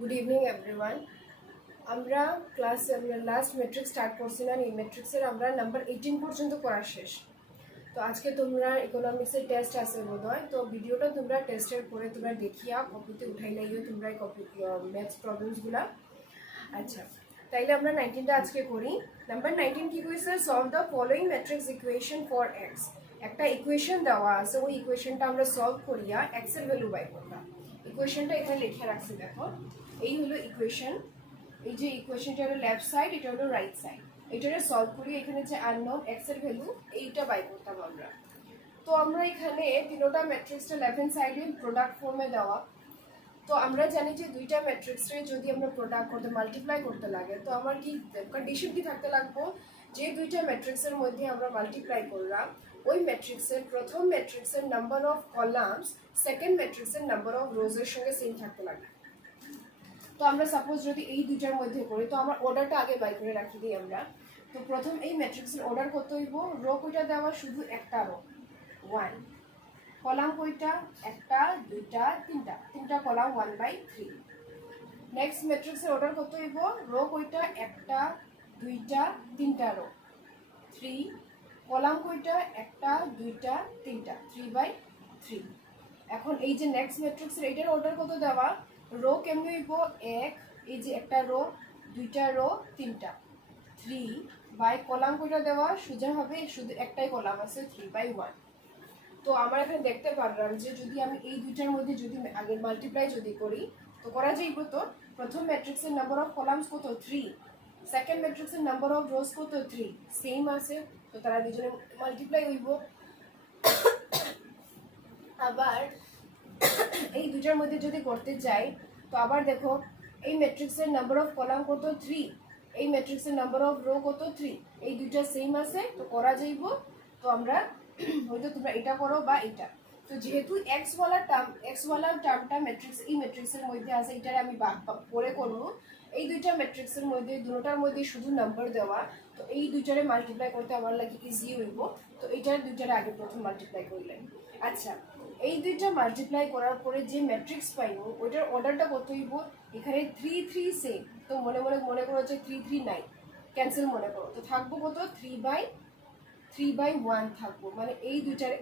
Good evening everyone. আমরা class last metric start করছি না, এই মেট্রিক্সের আমরা নাম্বার 18 পর্যন্ত করা শেষ। তো আজকে তোমরা ইকোনমিক্সের টেস্ট আছে বোধ হয়, তো ভিডিওটা তোমরা টেস্টের পরে তোমরা দেখিয়া কপিতে উঠাই লাইও তোমরা এই কপি ম্যাথস প্রবলেমসগুলা। আচ্ছা, তাইলে আমরা 19টা আজকে করি। নাম্বার 19 কি কইছে, solve the following matrix equation for x. একটা ইকুয়েশন দেওয়া আছে, ওই ইকুয়েশনটা আমরা সলভ করিয়া এক্স এর ভ্যালু বাই করলাম। ইকুয়েশনটা এখানে লিখে রাখছি, দেখো এই হলো ইকুয়েশন। এই যে ইকুয়েশনটা হলো লেফট সাইড, এটা হলো রাইট সাইড। এটারে সলভ করি, এখানে যে আননোন এক্স এর ভ্যালু এইটা বাই করতাম আমরা। তো আমরা এখানে তিনটা ম্যাট্রিক্সটা লেফট হ্যান্ড সাইডে প্রোডাক্ট ফর্মে দেওয়া। তো আমরা জানি যে দুইটা ম্যাট্রিক্সে যদি আমরা প্রোডাক্ট করতে মাল্টিপ্লাই করতে লাগে, তো আমার কি কন্ডিশন কি থাকতে লাগবো, যে দুইটা ম্যাট্রিক্সের মধ্যে আমরা মাল্টিপ্লাই করলাম ওই ম্যাট্রিক্সের প্রথম ম্যাট্রিক্সের নাম্বার অফ কলামস সেকেন্ড ম্যাট্রিক্সের নাম্বার অফ রোজের সঙ্গে সেম থাকতে লাগবে। তো আমরা সাপোজ যদি এই দুইটার মধ্যে করি, তো আমরা অর্ডারটা আগে বাই করে রাখি দিই আমরা। তো প্রথম এই ম্যাট্রিক্সের অর্ডার কত হইব, রো কয়টা দেওয়া, শুধু একটা রো 1, কলাম কয়টা, একটা দুইটা তিনটা, তিনটা কলাম 1/3। নেক্সট ম্যাট্রিক্সের অর্ডার কত হইব, রো কয়টা, একটা দুইটা তিনটা রো 3, কলাম কয়টা, একটা দুইটা তিনটা 3/3। এখন এই যে নেক্সট ম্যাট্রিক্সের এটার অর্ডার কত দেওয়া, রো কেমনি হইব, এক, এই যে একটা রো দুইটা রো তিনটা 3 বাই কলাম কয়টা দেওয়া, সোজা হবে শুধু একটাই কলাম আছে 3/1। তো আমার এখানে দেখতে পারলাম যে যদি আমি এই দুইটার মধ্যে যদি আগে মাল্টিপ্লাই যদি করি, তো করা যাইব। তো প্রথম ম্যাট্রিক্সের নাম্বার অফ কলামস কত 3, সেকেন্ড ম্যাট্রিক্সের নাম্বার অফ রোজ কত 3, সেম আছে, তো তারা দুজনে মাল্টিপ্লাই হইব। আবার এই দুইটার মধ্যে যদি করতে যাই, তো আবার দেখো এই ম্যাট্রিক্সের নাম্বার অফ কলাম কত 3, এই ম্যাট্রিক্সের নাম্বার অফ রো কত 3, এই দুইটা সেম আছে, তো করা যাইব। তো আমরা হয়তো তোমরা এটা করো বা এটা। তো যেহেতু এক্স ওয়ালা টার্মটা ম্যাট্রিক্স এই ম্যাট্রিক্সের মধ্যে আছে, এটারে আমি পরে করবো। এই দুইটা ম্যাট্রিক্সের মধ্যে দুটোটার মধ্যে শুধু নাম্বার দেওয়া, তো এই দুইটারে মাল্টিপ্লাই করতে আমার লাগে ইজি হইব। তো এইটার দুইটারে আগে প্রথম মাল্টিপ্লাই করলেন। আচ্ছা, এই দুইটা মাল্টিপ্লাই করার পরে যে ম্যাট্রিক্স পাইব ওইটার অর্ডারটা কত হইব, এখানে 3 3 সেম, তো মনে করো যে 3 3 নাই, ক্যান্সেল মনে করো, তো থাকবো কত 3/1 থাকবো। মানে এই দুইটার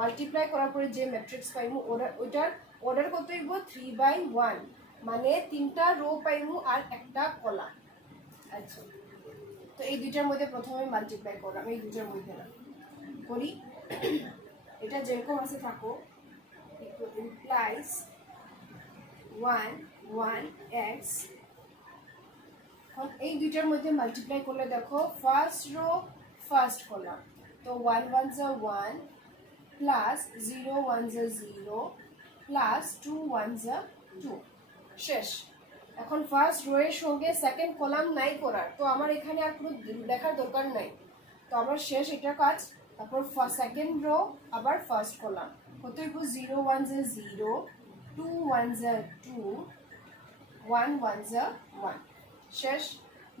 মাল্টিপ্লাই করার পরে যে ম্যাট্রিক্স পাইবো ওইটার অর্ডার কত হইব 3/1, মানে তিনটা রো পাইবো আর একটা কলাম। আচ্ছা, তো এই দুইটার মধ্যে প্রথমে মাল্টিপ্লাই করলাম, এই দুইটার মধ্যে না করি, এটা যেরকম আছে থাকো, ইমপ্লাইজ 1 1 x। এই দুইটার মধ্যে মাল্টিপ্লাই করলে দেখো ফার্স্ট রো ফার্স্ট কলাম, তো 1 1 যা 1 প্লাস 0 1 যা 0 প্লাস 2 1 যা 2, শেষ। এখন ফার্স্ট রো এর সঙ্গে সেকেন্ড কলাম নাই করার, তো আমার এখানে আর কোনো দেখার দরকার নাই, তো আমার শেষ এটা কাজ। তারপর সেকেন্ড রো আবার ফার্স্ট কলাম কত হইব, 0 1 যা 0 2 1 যা 2 1 1 যা 1, শেষ।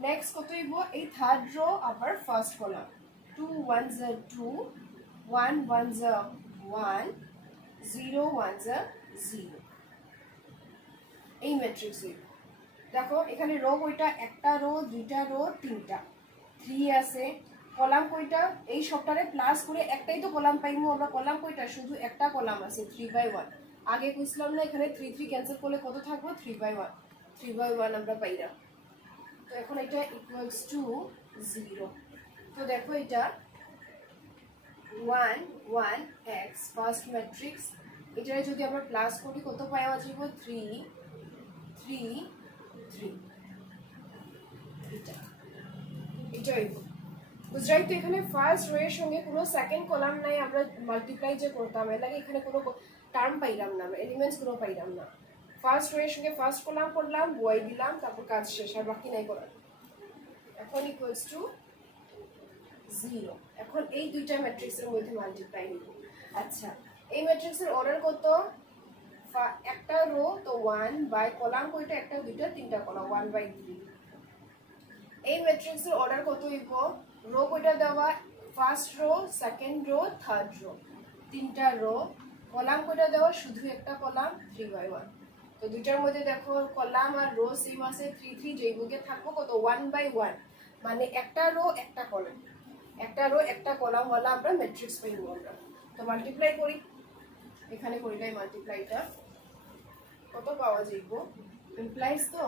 নেক্সট কত হইব, এই থার্ড রো আবার ফার্স্ট কলাম 2 1 যা 2 1 1 যা 1 0 1 যা 0, এই ম্যাট্রিক্স হইব। দেখো এখানে রো কয়টা, একটা রো দুইটা রো তিনটা 3 আছে, কলাম কয়টা, এই সবটারে প্লাস করে একটাই তো কলাম পাইমু আমরা, কলাম কয়টা, শুধু একটা কলাম আছে 3/1। আগে কইছিলাম না এখানে 3 3 ক্যান্সেল করলে কত থাকবো 3/1 আমরা পাইলাম। তো এখন এটা ইকুয়ালস টু 0। তো দেখো এটা 1 1 x ফার্স্ট ম্যাট্রিক্স, এটারে যদি আমরা প্লাস করি কত পাওয়া যাব 3 3 3, এটা হইব। বুঝরাই, তো এখানে ফার্স্ট রো এর সঙ্গে কোনো সেকেন্ড কলাম নাই, আমরা মাল্টিপ্লাই যে করতাম এর লাগে এখানে কোনো টার্ম পাইলাম না, এলিমেন্টস কোনো পাইলাম না। ফার্স্ট রো এর সঙ্গে ফার্স্ট কলাম করলাম, বই দিলাম, তারপর কাজ শেষ, আর বাকি নাই করার। এখন ইকুয়ালস টু 0। এখন এই দুইটা ম্যাট্রিক্সের মধ্যে মাল্টিপ্লাই হইব। আচ্ছা, এই ম্যাট্রিক্সের অর্ডার কত, একটা রো তো 1 বাই কলাম কয়টা, একটা দুইটা তিনটা কলাম 1/3। এই ম্যাট্রিক্সের অর্ডার কত হইব, রো কয়টা দেওয়া, first row second rho third rho, তিনটা রো, কলাম কয়টা দেওয়া, শুধু একটা কলাম 3/1। তো দুইটার মধ্যে দেখো কলাম আর রো সেম আছে 3 3 জৈবকে থাকবো কত 1/1 মানে একটা রো একটা কলাম, একটা রো একটা কলাম वाला আমরা ম্যাট্রিক্স পাইবো আমরা। তো মাল্টিপ্লাই করি, এখানে করিলাই মাল্টিপ্লাইটা কত পাওয়া যাইব ইমপ্লাইজ তো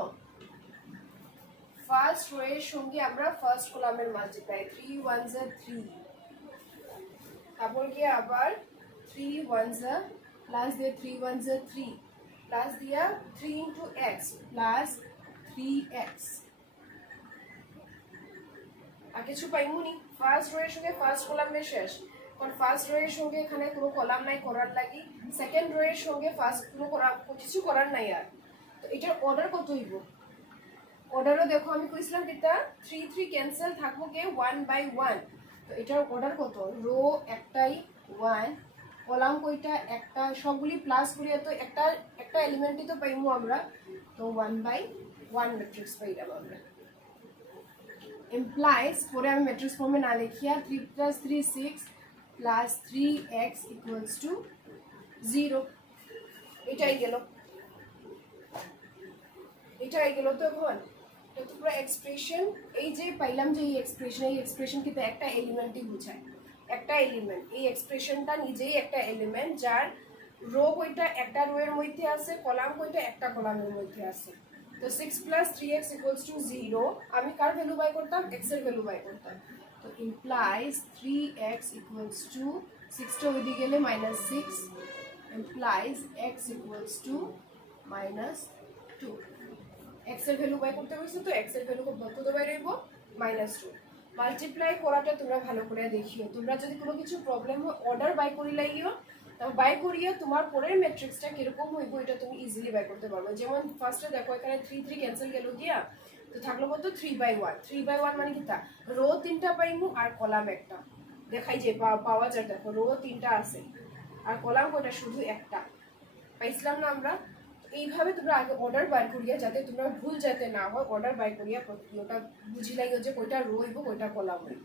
ফার্স্ট রো এর সঙ্গে আমরা ফার্স্ট কলামের মাল্টিপ্লাই 3 1 যা 3, তারপর কি আবার 3 1 যা প্লাস দিয়ে 3 1 যা 3 প্লাস দিয়া 3 into x প্লাস 3x আর কিছু পাইমুনি। ফার্স্ট রো এর সঙ্গে ফার্স্ট কলামের শেষ, কারণ ফার্স্ট রো এর সঙ্গে এখানে কোনো কলাম নাই করার লাগি, সেকেন্ড রো এর সঙ্গে ফার্স্ট কোনো কিছু করার নাই আর। তো এটার অর্ডার কত হইব, অর্ডারও দেখো আমি কইছিলাম এটা 3 3 ক্যান্সেল থাকবো কে 1/1। তো এটার অর্ডার কত, রো একটাই 1, কলাম কয়টা একটা, সবগুলি প্লাস করিয়া তো একটা একটা এলিমেন্টই তো পাইমু আমরা, তো 1/1 ম্যাট্রিক্স পাইলাম আমরা। implies পরে আমি ম্যাট্রিক্স ফর্মে না লিখিয়া 3 + 3 6 প্লাস 3x ইকুয়ালস টু 0, এটাই গেল তো এখন তো পুরো এক্সপ্রেশন এই যে পাইলাম যে এই এক্সপ্রেশন কিন্তু একটা এলিমেন্টই বোঝায়, একটা এলিমেন্ট, এই এক্সপ্রেশনটা নিজেই একটা এলিমেন্ট যার রো কয়টা একটা রো এর মধ্যে আছে, কলাম কয়টা একটা কলামের মধ্যে আছে। তো 6 + 3x = 0, আমি কার ভ্যালু বাই করতাম, x এর ভ্যালু বাই করতাম। তো ইমপ্লাইজ 3x = 6 টা ওইদিকে গেলে -6, ইমপ্লাইজ x = -2, x এর ভ্যালু বাই করতে হইছে, তো x এর ভ্যালু কত বাই রইব -2। মাল্টিপ্লাই করাটা তোমরা ভালো করে দেখিও, তোমরা যদি কোনো কিছু প্রবলেম হয় অর্ডার বাই করি লাইও, তারপর বাই করিয়া তোমার পরের ম্যাট্রিক্সটা কিরকম হইব এটা তুমি ইজিলি বাই করতে পারবে। যেমন ফার্স্টে দেখো এখানে 3 3 ক্যান্সেল গেল গিয়া, তো থাকলো কত 3/1, 3/1 মানে কিটা রো 3টা পাইমু আর কলাম একটা, দেখাই যে পাওয়া যায়, দেখো রো 3টা আছে আর কলাম কয়টা শুধু একটা, পাইছিলাম না আমরা। এইভাবে তোমরা আগে অর্ডার বাই করিয়া, যাতে তোমরা ভুল যাতে না হয়, অর্ডার বাই করিয়া ওটা বুঝি লাগিও যে কয়টা রো হইব কয়টা কলাম হইব,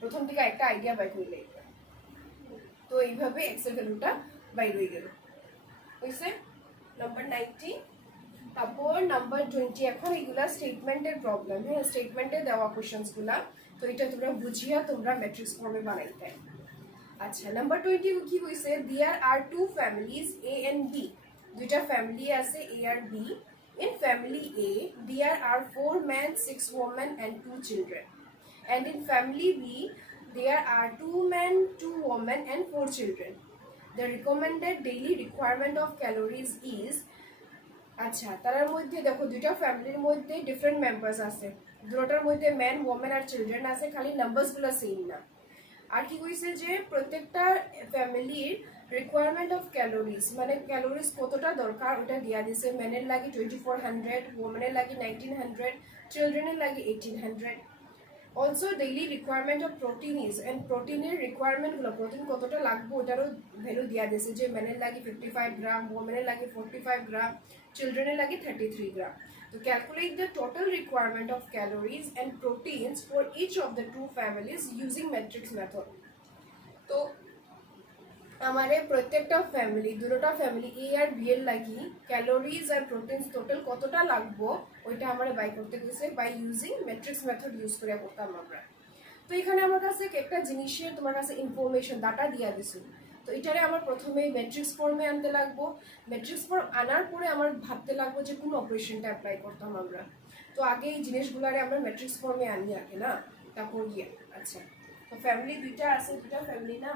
প্রথম থেকে একটা আইডিয়া বাই করি লাগবে। তো এইভাবে এক্স এর ভ্যালুটা বাই হয়ে গেল, হইছে নাম্বার 90। তারপর নাম্বার 20, এখন এগুলা স্টেটমেন্টের প্রবলেম, হ্যাঁ স্টেটমেন্টে দেওয়া কোশ্চেন্স গুলা, তো এটা তোমরা বুঝিয়া তোমরা ম্যাট্রিক্স ফর্মে বানাইতে। আচ্ছা নাম্বার 20 কি হইছে, there are two families A and B, দুইটা ফ্যামিলি আছে এ আর B. In family A there are 4 men 6 women and 2 children, and in family B there are 2 men 2 women and 4 children. The recommended daily requirement of calories is, আচ্ছা তার মধ্যে দেখো দুইটা ফ্যামিলির মধ্যে ডিফারেন্ট মেম্বার্স আছে, দুটোটার মধ্যে ম্যান ওমেন আর চিলড্রেন আছে, খালি নাম্বারসগুলো সেম না। আর কি কইছে যে প্রত্যেকটা ফ্যামিলির রিকোয়ারমেন্ট অফ ক্যালোরিজ, মানে ক্যালোরিজ কতটা দরকার ওটা দিয়া দিছে। ম্যানের লাগে 2400, ওমেনের লাগে 1900, চিলড্রেনের লাগে 1800। Also daily requirement of protein is, and প্রোটিনের রিকোয়ারমেন্টগুলো প্রোটিন কতটা লাগবে ওটারও ভ্যালু দিয়া দিয়েছে, যে ম্যানের লাগে 55 গ্রাম, ওমেনের লাগে 45 গ্রাম, চিলড্রেনের লাগে 33 গ্রাম। তো calculate the total requirement of calories and proteins for each of the two families using matrix method. তো আমারে প্রত্যেকটা ফ্যামিলি, দুটোটা ফ্যামিলি এ আর বি এর লাগি ক্যালোরিজ আর প্রোটিনস টোটাল কতটা লাগবো ওইটা আমরা বাই করতে গেছে by using matrix method use করে করতাম আমরা। তো এখানে আমার কাছে একটা জিনিসের তোমার কাছে ইনফরমেশন ডাটা দিয়া দিছো, তো এটারে আমার প্রথমে ম্যাট্রিক্স ফর্মে আনতে লাগবো, ম্যাট্রিক্স ফর্ম আনার পরে আমার ভাবতে লাগবো যে কোন অপারেশনটা অ্যাপ্লাই করতাম আমরা। তো আগে এই জিনিসগুলারে আমরা ম্যাট্রিক্স ফর্মে আনি আগে না, তারপর গিয়ে। আচ্ছা তো ফ্যামিলি দুইটা আছে, দুইটা ফ্যামিলি না,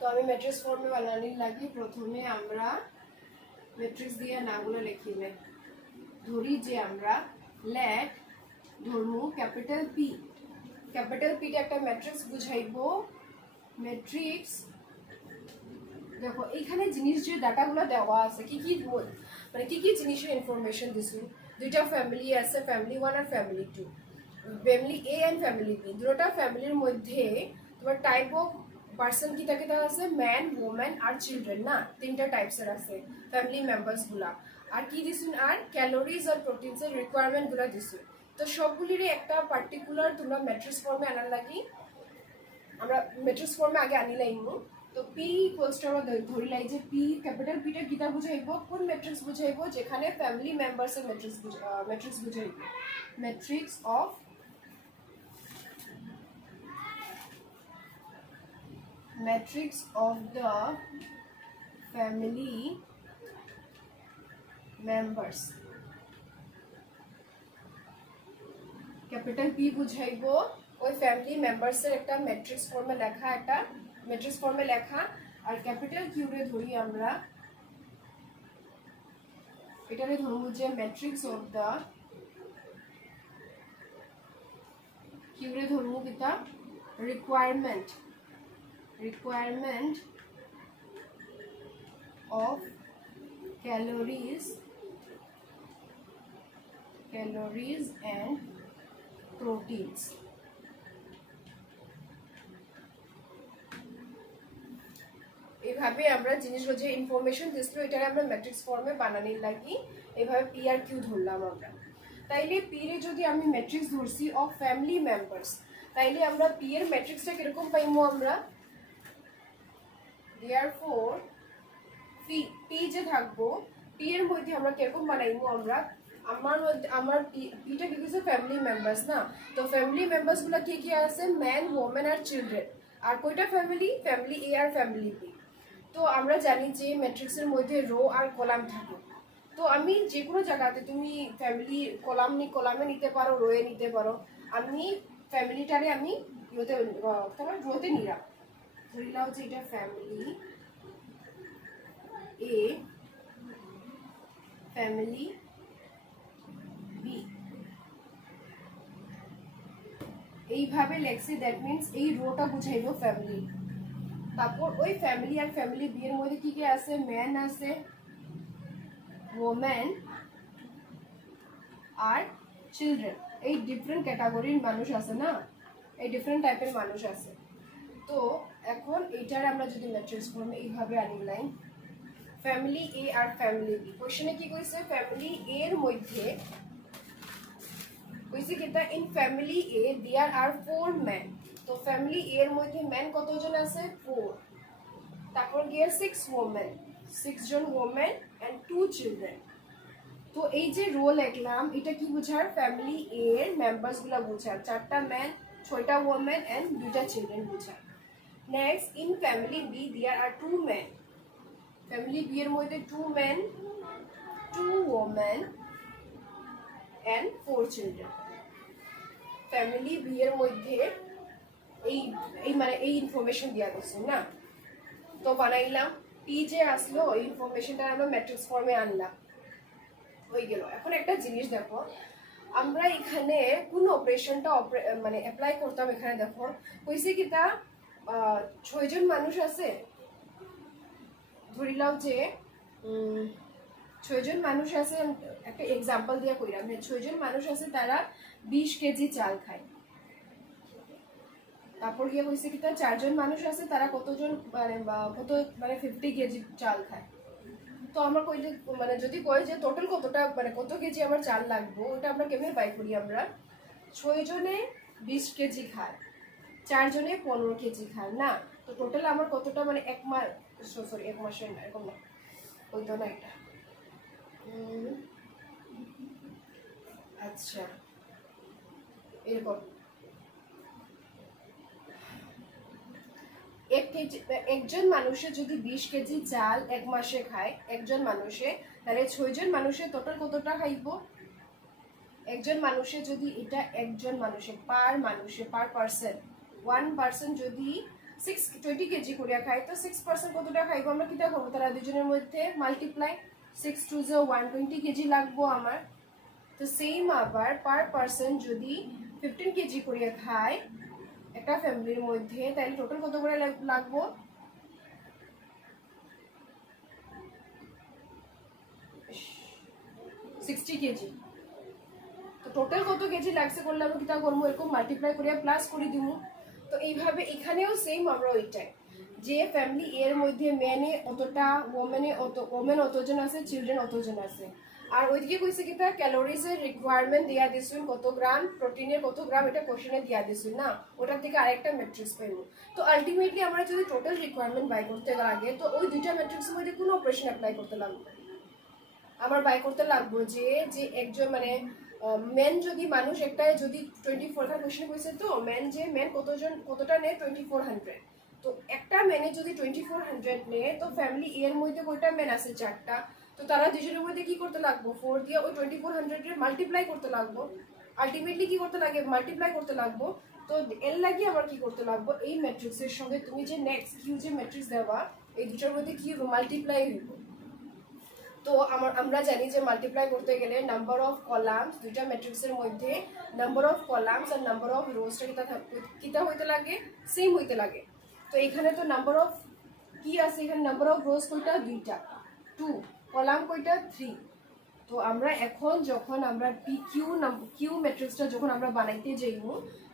তো আমি ম্যাট্রিক্স ফর্মে বানানোর লাগি প্রথমে আমরা ম্যাট্রিক্স দিয়ে নামগুলো লিখি নেই। ধরি যে আমরা লেট ধরমু ক্যাপিটাল পি, ক্যাপিটাল পিটা একটা ম্যাট্রিক্স বুঝাইবো ম্যাট্রিক্স দেখো এইখানে জিনিস যে ডাটাগুলো দেওয়া আছে কি কি মানে কি কি জিনিসের ইনফরমেশন দিছো দুইটা ফ্যামিলি আছে ফ্যামিলি 1 আর family 2 family A and family B দুটোটা ফ্যামিলির মধ্যে তোমার টাইপ অফ পার্সন কি থাকে তা আছে ম্যান ওম্যান আর চিলড্রেন না তিনটা টাইপসের আছে ফ্যামিলি মেম্বার্স গুলা আর কি দিছুন আর ক্যালোরিজ আর প্রোটিনস এর রিকোয়ারমেন্ট গুলা দিছুন তো সবগুলিরই একটা পার্টিকুলার তোমরা ম্যাট্রিক্স ফর্মে আনার লাগি আমরা ম্যাট্রিক্স ফর্মে আগে আনি লাইমু তো পি ইকুয়ালস টু আমরা ধরি লাই যে পি ক্যাপিটাল পিটা গীতা বুঝাইব কোন ম্যাট্রিক্স বুঝাইব যেখানে ফ্যামিলি মেম্বার্স এর ম্যাট্রিক্স বুঝাইব matrix of matrix of the family members capital P বুঝাইব ওই ফ্যামিলি মেম্বার্স এর একটা ম্যাট্রিক্স ফর্মে লেখা একটা ম্যাট্রিক্স ফর্মে লেখা আর ক্যাপিটাল কিউ রে ধরি আমরা এটারে ধরবো যে ম্যাট্রিক্স অফ দা কিউ রে ধরবো কিতা requirement of calories and proteins এইভাবে আমরা জিনিসগুলো যে ইনফরমেশন দিছিল এটারে আমরা ম্যাট্রিক্স ফর্মে বানানোর লাগি এইভাবে পি আর কিউ ধরলাম আমরা তাইলে পি রে যদি আমি ম্যাট্রিক্স ধরছি অফ ফ্যামিলি মেম্বার্স তাইলে আমরা পি এর ম্যাট্রিক্সটা কিরকম পাইমু আমরা therefore p যে থাকবো p এর মধ্যে আমরা কিরকম বানাইবো আমরা আমার পিটা কি কিছু ফ্যামিলি মেম্বার্স না তো ফ্যামিলি মেম্বার্স গুলা কি কি আছে man woman our children are কয়টা ফ্যামিলি ফ্যামিলি এ আর ফ্যামিলি বি তো আমরা জানি যে ম্যাট্রিক্সের মধ্যে রো আর কলাম থাকে তো আমি যে কোনো জায়গাতে তুমি ফ্যামিলি কলামে নিতে পারো রোয়ে নিতে পারো আমি ফ্যামিলিটারে আমি তোমার রোতে নিলাম ধরে নাও যে এটা ফ্যামিলি এ ফ্যামিলি বি এইভাবে লেখছি দ্যাট মিন্স এই রোটা বুঝাইব ফ্যামিলি তারপর ওই ফ্যামিলি আর ফ্যামিলি বি এর মধ্যে কি কি আছে ম্যান আছে ওম্যান আর চিলড্রেন এই ডিফারেন্ট ক্যাটাগরির মানুষ আছে না এই ডিফারেন্ট টাইপের মানুষ আছে তো এখন এইটার আমরা যদি ম্যাট্রিক্স ফর্মে এইভাবে আনি লাইন ফ্যামিলি এ আর ফ্যামিলি বি কোশ্চেনে কি কইছে ফ্যামিলি এ এর মধ্যে কইছে কিটা in family A there are 4 man তো ফ্যামিলি এ এর মধ্যে ম্যান কতজন আছে 4 তারপর গিয়ে 6 ওম্যান 6 জন ওম্যান এন্ড 2 চিলড্রেন তো এই যে রো লিখলাম এটা কি বোঝার ফ্যামিলি এ এর মেম্বারস গুলা বোঝার 4টা ম্যান 6টা ওম্যান এন্ড 2টা চিলড্রেন বোঝার next in family B there are 2 man family B এর মধ্যে 2 man 2 woman and 4 children family B এর মধ্যে এই মানে এই ইনফরমেশন দেয়া আছে না তো বানাইলাম পি যে আসলো এই ইনফরমেশনটা আমরা ম্যাট্রিক্স ফর্মে আনলাম হয়ে গেল এখন একটা জিনিস দেখো আমরা এখানে কোন অপারেশনটা মানে অ্যাপ্লাই করতাম এখানে দেখো কইছে কি তা 6 জন মানুষ আছে ধরিলাও যে 6 জন মানুষ আছে একটা এক্সাম্পল দিয়া কইরাম 6 জন মানুষ আছে তারা 20 কেজি চাল খায় তারপর গিয়ে কইছে কি তা 4 জন মানুষ আছে তারা কতজন মানে 50 কেজি চাল খায় তো আমরা কইলে মানে যদি কই যে টোটাল কতটা মানে কত কেজি আমার চাল লাগবে ওটা আমরা কেমনে বাই করি আমরা 6 জনে 20 কেজি খায় 4 জনে 15 কেজি খায় না তো টোটাল আমার কতটা মানে এক মাস সরি এক মাসের না এরকম না ওই তো না এটা আচ্ছা এরকম একজন মানুষে যদি 20 কেজি চাল এক মাসে খায় একজন মানুষে তাহলে 6 জন মানুষে টোটাল কতটা খাইব একজন মানুষে যদি এটা একজন মানুষে পার পারসন 1 যদি 20 কেজি করে খায় তো 6% কতটা খাইব আমরা কিটা করব তারা দুজনের মধ্যে মাল্টিপ্লাই 6 টু 120 কেজি লাগবো আমার তো সেম আবার পার পারসন যদি 15 কেজি করে খায় একটা ফ্যামিলির মধ্যে, তাহলে টোটাল কত করে লাগবো? 60 কেজি। তো টোটাল কত কেজি লাগছে করলে আমি কিতা করবো, এরকম মাল্টিপ্লাই করিয়া প্লাস করে দিব। তো এইভাবে এখানেও সেম আমরা ওইটাই, যে ফ্যামিলি এর মধ্যে মেনে অতটা, ওমেন অতজন আছে, চিলড্রেন অতজন আছে। আর ওইদিকে কইছে কি তা ক্যালোরিজের রিকোয়ারমেন্ট দিয়া দিছুন কত গ্রাম, প্রোটিনের কত গ্রাম, এটা কোশ্চেনে দিয়া দিছুন না, ওটার থেকে আরেকটা ম্যাট্রিক্স পাইব। তো আলটিমেটলি আমরা যদি টোটাল রিকোয়ারমেন্ট বাই করতে লাগে, তো ওই দুইটা ম্যাট্রিক্সের মধ্যে কোনো অপারেশন অ্যাপ্লাই করতে লাগবে, আমার বাই করতে লাগবো যে যে একজন মানে মেন যদি মানুষ একটাই যদি 24 কোশ্চেন কইছে, তো মেন কতটা নেয় 2400। তো একটা মেনে যদি 2400 নেয়, তো ফ্যামিলি এর মধ্যে কয়টা মেন আছে? 4টা। তো তারা দুজনের মধ্যে কি করতে লাগবো? 4 দিয়ে ওই 2400 এর মাল্টিপ্লাই করতে লাগবো। আলটিমেটলি কি করতে লাগে? মাল্টিপ্লাই করতে লাগবো। তো এর লাগে আবার কি করতে লাগবো? এই ম্যাট্রিক্সের সঙ্গে তুমি যে নেক্সট কিউ যে ম্যাট্রিক্স দেওয়া, এই দুটোর মধ্যে কি মাল্টিপ্লাই হইব। তো আমরা জানি যে মাল্টিপ্লাই করতে গেলে নাম্বার অফ কলামস, দুইটা ম্যাট্রিক্সের মধ্যে নাম্বার অফ কলামস আর নাম্বার অফ রোজটা কিতা হইতে লাগে? সেম হইতে লাগে। তো এখানে তো নাম্বার অফ কি আছে? এখানে নাম্বার অফ রোজ কয়টা? 2টা, 2, কলাম কয়টা? 3। তো আমরা এখন যখন আমরা কিউ ম্যাট্রিক্সটা যখন আমরা বানাইতে যাইব,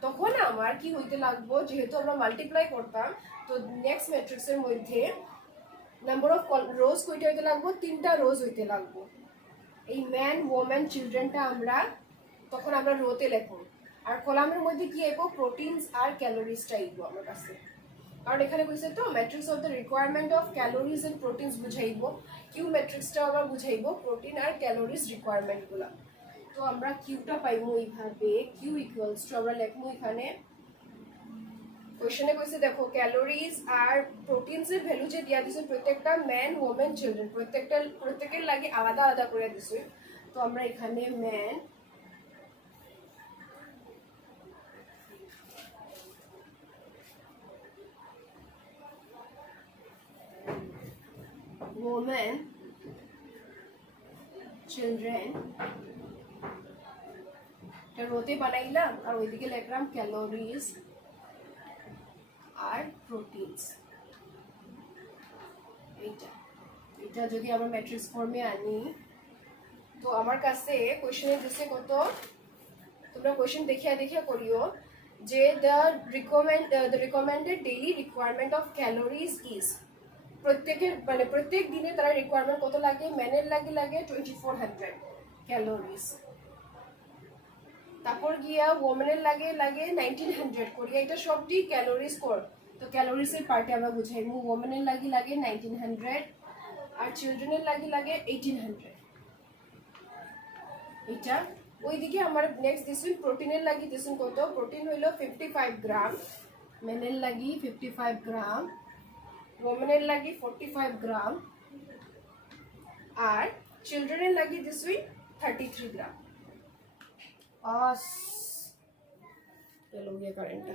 তখন আমার কি হইতে লাগবো, যেহেতু আমরা মাল্টিপ্লাই করতাম, তো নেক্সট ম্যাট্রিক্সের মধ্যে নাম্বার অফ রোজ কয়টা হইতে লাগবো? 3টা রোজ হইতে লাগবো। এই ম্যান, ওমেন, চিলড্রেনটা আমরা তখন আমরা রোতে লেখব। আর কলামের মধ্যে কি আইব? প্রোটিনস আর ক্যালোরিজটা আইব আমার কাছে, কারণ এখানে কইছে তো matrix of the requirement of calories and proteins বুঝাইব। কিউ ম্যাট্রিক্সটা আবার বুঝাইব প্রোটিন আর ক্যালোরিজ রিকোয়ারমেন্টগুলো। তো আমরা কিউটা পাইবো এইভাবে, কিউ ইকুয়ালস টু আমরা লিখবো এখানে কোশ্চেনে কইছে দেখো ক্যালোরিজ আর প্রোটিনস এর ভ্যালু যে দিয়া দিছে প্রত্যেকটা ম্যান, ওমেন, চিলড্রেন প্রত্যেকের লাগে আলাদা আলাদা করে দিছে। তো আমরা এখানে ম্যান, women, children এটা রোতে বানাইলাম, আর ওইদিকে লিখলাম ক্যালোরিজ আর প্রোটিনস। এটা যদি আমরা ম্যাট্রিক্স ফর্মে আনি, তো আমার কাছে কোশ্চেনে দিছে কত, তোমরা কোশ্চেন দেখিয়া করিও যে the recommended daily requirement of calories is, প্রত্যেক দিনে তারা রিকোয়ারমেন্ট কত লাগে? ম্যানের লাগে 2400 ক্যালোরিজ। তারপর গিয়া ওমেনের লাগে 1900 করিয়া, এটা সবটি ক্যালোরিজ কোর। তো ক্যালোরিজের পার্টে আমরা বুঝাইব ওমেনের লাগে 1900 আর চিলড্রেনের লাগে 1800। এটা ওইদিকে আমার নেক্সট দিছুন প্রোটিনের লাগি দিছুন কত? প্রোটিন হইল 55 গ্রাম, মেনের লাগি 55 গ্রাম, ওমেনের লাগি 45 গ্রাম, আর চিলড্রেনের লাগি দিছুই 33 গ্রাম। গেল গিয়ে কারেন্টটা।